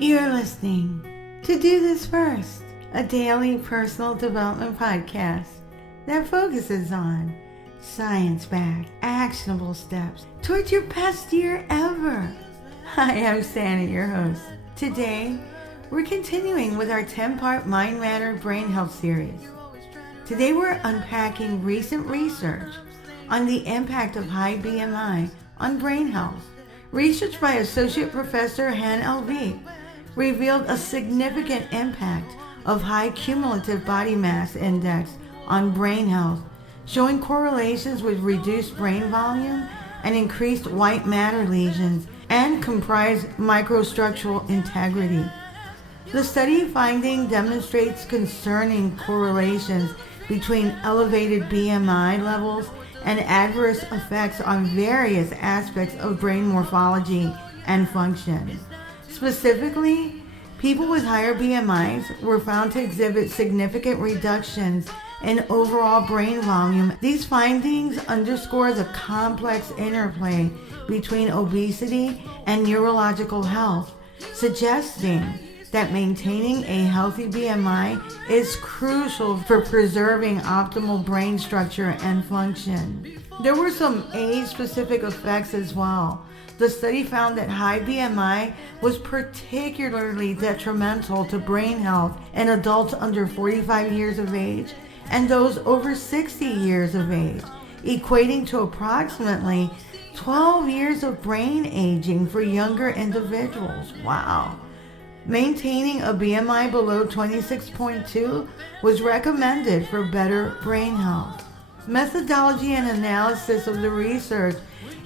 You're listening to Do This First, a daily personal development podcast that focuses on science-backed, actionable steps towards your best year ever. Hi, I'm Santa, your host. Today, we're continuing with our 10-part Mind Matter Brain Health series. Today, we're unpacking recent research on the impact of high BMI on brain health. Research by Associate Professor Han L.V. revealed a significant impact of high cumulative body mass index on brain health, showing correlations with reduced brain volume and increased white matter lesions and comprised microstructural integrity. The study finding demonstrates concerning correlations between elevated BMI levels and adverse effects on various aspects of brain morphology and function. Specifically, people with higher BMIs were found to exhibit significant reductions in overall brain volume. These findings underscore the complex interplay between obesity and neurological health, suggesting that maintaining a healthy BMI is crucial for preserving optimal brain structure and function. There were some age-specific effects as well. The study found that high BMI was particularly detrimental to brain health in adults under 45 years of age and those over 60 years of age, equating to approximately 12 years of brain aging for younger individuals. Wow. Maintaining a BMI below 26.2 was recommended for better brain health. Methodology and analysis of the research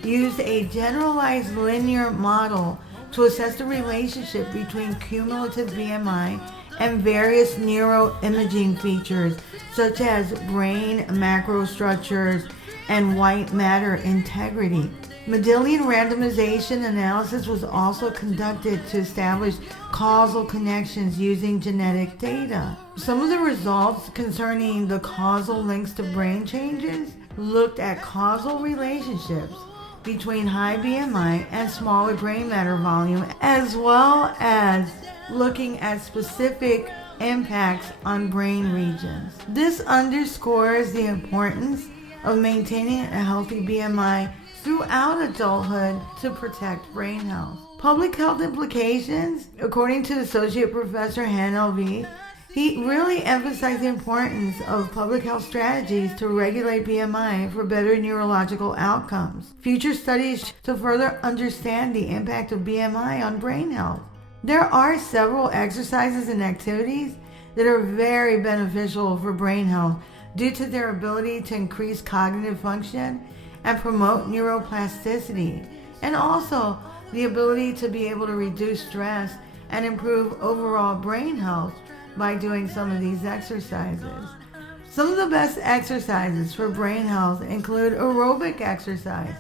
used a generalized linear model to assess the relationship between cumulative BMI and various neuroimaging features such as brain macrostructures and white matter integrity. Mendelian randomization analysis was also conducted to establish causal connections using genetic data. Some of the results concerning the causal links to brain changes looked at causal relationships between high BMI and smaller brain matter volume, as well as looking at specific impacts on brain regions. This underscores the importance of maintaining a healthy BMI throughout adulthood to protect brain health. Public health implications, according to Associate Professor Han L.V., he really emphasized the importance of public health strategies to regulate BMI for better neurological outcomes. Future studies to further understand the impact of BMI on brain health. There are several exercises and activities that are very beneficial for brain health due to their ability to increase cognitive function and promote neuroplasticity, and also the ability to be able to reduce stress and improve overall brain health by doing some of these exercises. Some of the best exercises for brain health include aerobic exercise.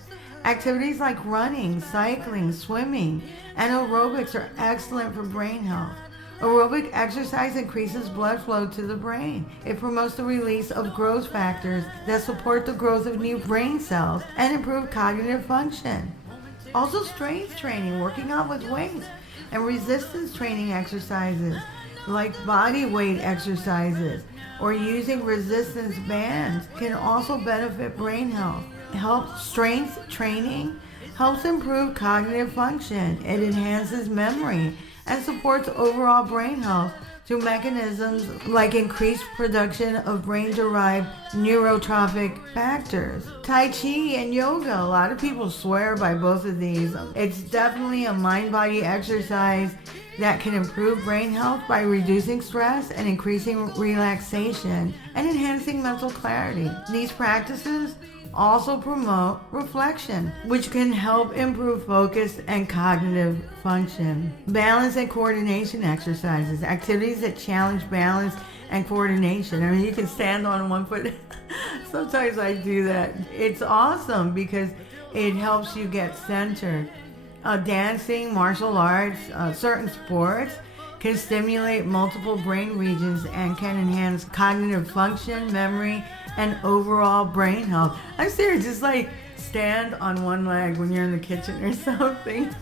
Activities like running, cycling, swimming, and aerobics are excellent for brain health. Aerobic exercise increases blood flow to the brain. It promotes the release of growth factors that support the growth of new brain cells and improve cognitive function. Also, strength training, working out with weights, and resistance training exercises like body weight exercises or using resistance bands can also benefit brain health. Strength training helps improve cognitive function. It enhances memory and supports overall brain health through mechanisms like increased production of brain-derived neurotrophic factors. Tai Chi and yoga, a lot of people swear by both of these. It's definitely a mind-body exercise that can improve brain health by reducing stress and increasing relaxation and enhancing mental clarity. These practices also promote reflection, which can help improve focus and cognitive function. Balance and coordination exercises, activities that challenge balance and coordination. I mean, you can stand on one foot. Sometimes I do that. It's awesome because it helps you get centered. Dancing, martial arts, certain sports can stimulate multiple brain regions and can enhance cognitive function, memory, and overall brain health. I'm serious, just like stand on one leg when you're in the kitchen or something.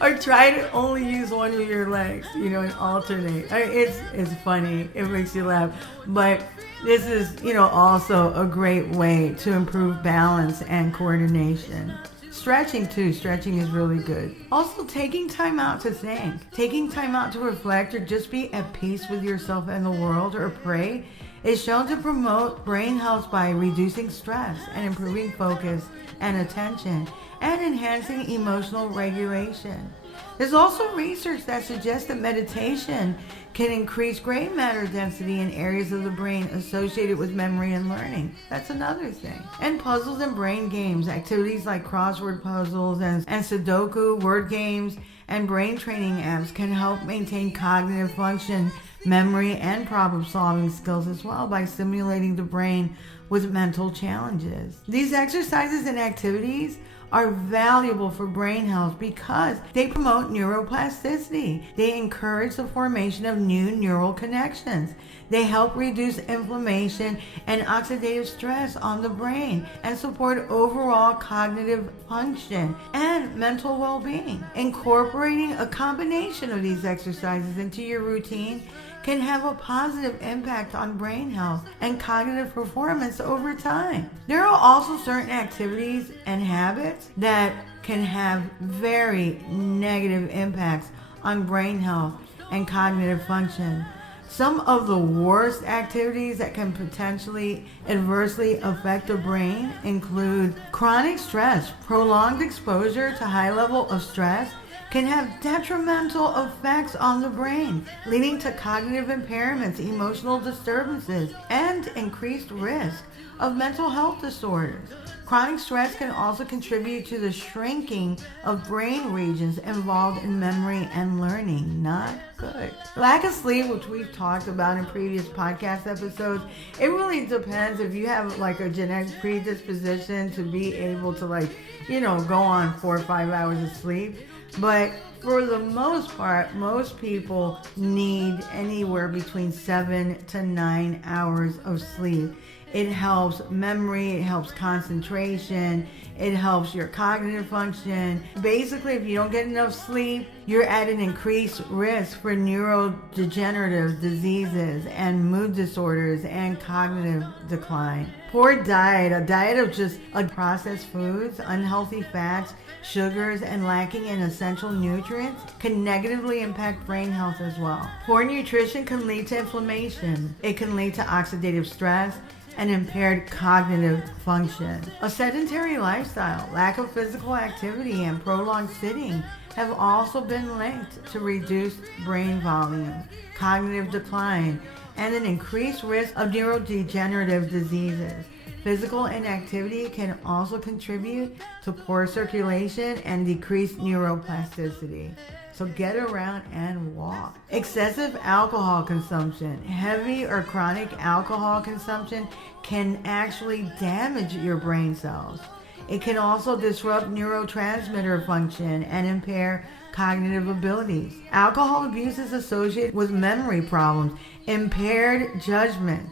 Or try to only use one of your legs, and alternate. It's funny. It makes you laugh. But this is, also a great way to improve balance and coordination. Stretching too. Stretching is really good. Also, taking time out to think. Taking time out to reflect or just be at peace with yourself and the world or pray is shown to promote brain health by reducing stress and improving focus and attention and enhancing emotional regulation. There's also research that suggests that meditation can increase gray matter density in areas of the brain associated with memory and learning. That's another thing. And puzzles and brain games, activities like crossword puzzles and Sudoku, word games, and brain training apps can help maintain cognitive function, memory, and problem-solving skills as well by stimulating the brain with mental challenges. These exercises and activities are valuable for brain health because they promote neuroplasticity. They encourage the formation of new neural connections. They help reduce inflammation and oxidative stress on the brain and support overall cognitive function and mental well-being. Incorporating a combination of these exercises into your routine can have a positive impact on brain health and cognitive performance over time. There are also certain activities and habits that can have very negative impacts on brain health and cognitive function. Some of the worst activities that can potentially adversely affect the brain include chronic stress. Prolonged exposure to high level of stress can have detrimental effects on the brain, leading to cognitive impairments, emotional disturbances, and increased risk of mental health disorders. Chronic stress can also contribute to the shrinking of brain regions involved in memory and learning. Not good. Lack of sleep, which we've talked about in previous podcast episodes, it really depends if you have like a genetic predisposition to be able to go on 4 or 5 hours of sleep. But for the most part, most people need anywhere between 7 to 9 hours of sleep. It helps memory, it helps concentration, it helps your cognitive function. Basically, if you don't get enough sleep, you're at an increased risk for neurodegenerative diseases and mood disorders and cognitive decline. Poor diet, a diet of just processed foods, unhealthy fats, sugars, and lacking in essential nutrients can negatively impact brain health as well. Poor nutrition can lead to inflammation. It can lead to oxidative stress and impaired cognitive function. A sedentary lifestyle, lack of physical activity, and prolonged sitting have also been linked to reduced brain volume, cognitive decline, and an increased risk of neurodegenerative diseases. Physical inactivity can also contribute to poor circulation and decreased neuroplasticity. So get around and walk. Excessive alcohol consumption. Heavy or chronic alcohol consumption can actually damage your brain cells. It can also disrupt neurotransmitter function and impair cognitive abilities. Alcohol abuse is associated with memory problems, impaired judgment,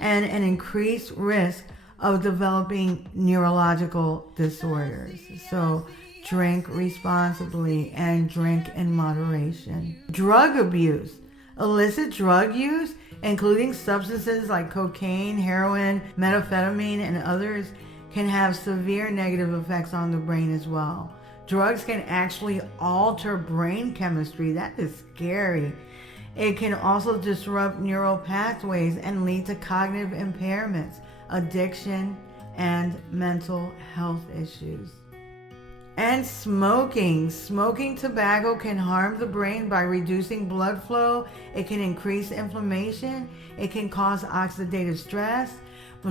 and an increased risk of developing neurological disorders. So drink responsibly and drink in moderation. Drug abuse. Illicit drug use, including substances like cocaine, heroin, methamphetamine, and others, can have severe negative effects on the brain as well. Drugs can actually alter brain chemistry. That is scary. It can also disrupt neural pathways and lead to cognitive impairments, addiction, and mental health issues. And smoking. Smoking tobacco can harm the brain by reducing blood flow. It can increase inflammation. It can cause oxidative stress.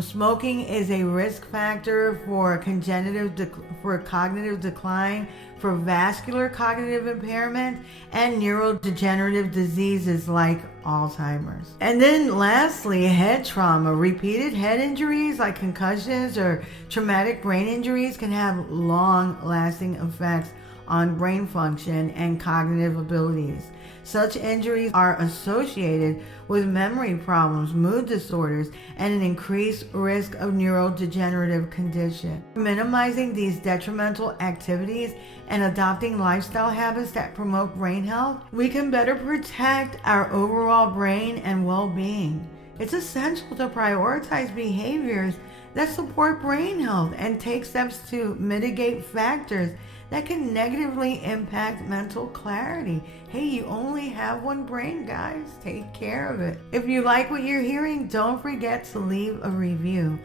Smoking is a risk factor for cognitive decline, for vascular cognitive impairment, and neurodegenerative diseases like Alzheimer's. And then lastly, head trauma. Repeated head injuries like concussions or traumatic brain injuries can have long-lasting effects on brain function and cognitive abilities. Such injuries are associated with memory problems, mood disorders, and an increased risk of neurodegenerative condition. Minimizing these detrimental activities and adopting lifestyle habits that promote brain health, we can better protect our overall brain and well-being. It's essential to prioritize behaviors that support brain health and take steps to mitigate factors that can negatively impact mental clarity. Hey, you only have one brain, guys. Take care of it. If you like what you're hearing, don't forget to leave a review.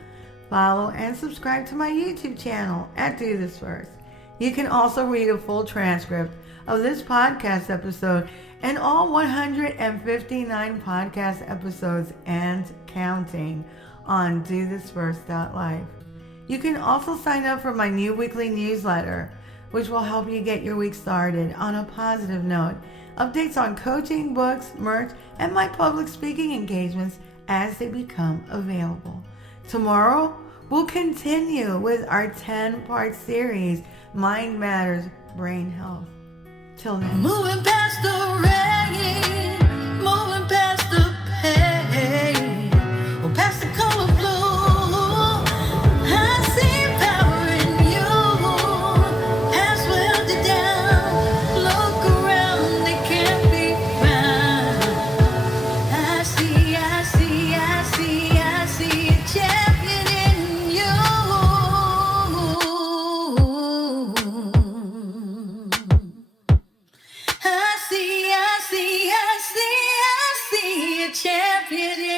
Follow and subscribe to my YouTube channel at Do This First. You can also read a full transcript of this podcast episode and all 159 podcast episodes and counting on dothisfirst.life. You can also sign up for my new weekly newsletter, which will help you get your week started on a positive note. Updates on coaching, books, merch, and my public speaking engagements as they become available. Tomorrow, we'll continue with our 10-part series, Mind Matters, Brain Health. Till then. Moving past the rain, moving past the pain, or past the color blue. I see power in you. Past welded down. Look around, they can't be found. I see a champion in you. I see a champion.